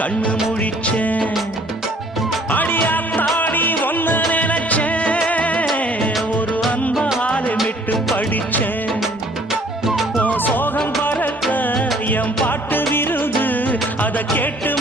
கண்ணு முழிச்சேன். அடியாத்தாடி ஒன்ன நினைச்சேன், ஒரு அன்பாலே விட்டு படிச்சேன். சோகம் பறக்க என் பாட்டு விருது, அதை கேட்டு